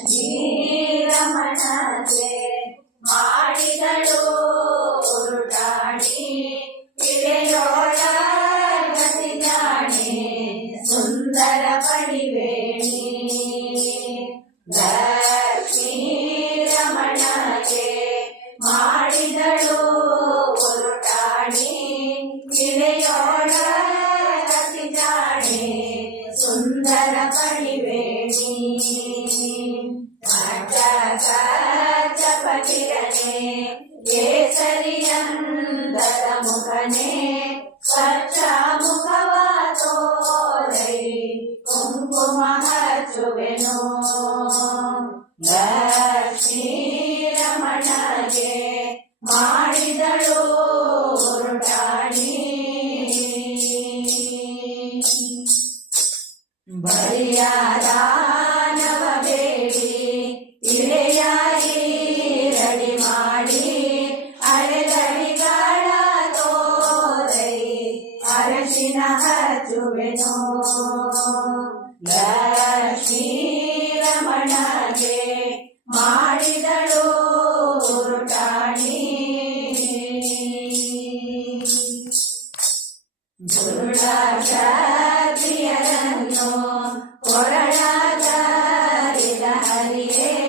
ಶ್ರೀರಮಣಗೆ ಮಾಡಿದಳು ಉರುಟಾಣಿ ಇಳೆಯೋಳ ಗತಿ ಜಾಣೆ ಸುಂದರ ಪಣಿವೇಣಿ ಶ್ರೀರಮಣಗೆ ಮಾಡಿದಳು ಉರುಟಾಣಿ ಇಳೆಯೋಳ ಗತಿ ಜಾಣೆ ಸುಂದರ ಪಣಿವೇಣಿ ಚಪಕಿರನೆ ಕೇಸರಿಯಂದರ ಮುಖನೆ ಸ್ವಚ್ಛ ಮುಖವ ತೋರೈ ಕುಂಕುಮ ಹಚ್ಚುವೆನು ಶ್ರೀರಮಣಗೆ ಮಾಡಿದಳು ಉರುಟಾಣಿ ಬರಿಯಾದ ಇಳೆಯಾಗಿ ರೆಡಿ ಮಾಡಿ ಅರೆಗಡಿಗಳ ತೋರೈ ಅರಶಿನ ಹಚ್ಚುವೆನು ಶ್ರೀರಮಣಗೆ ಮಾಡಿದಳು ಉರುಟಾಣಿ ದುರುಳ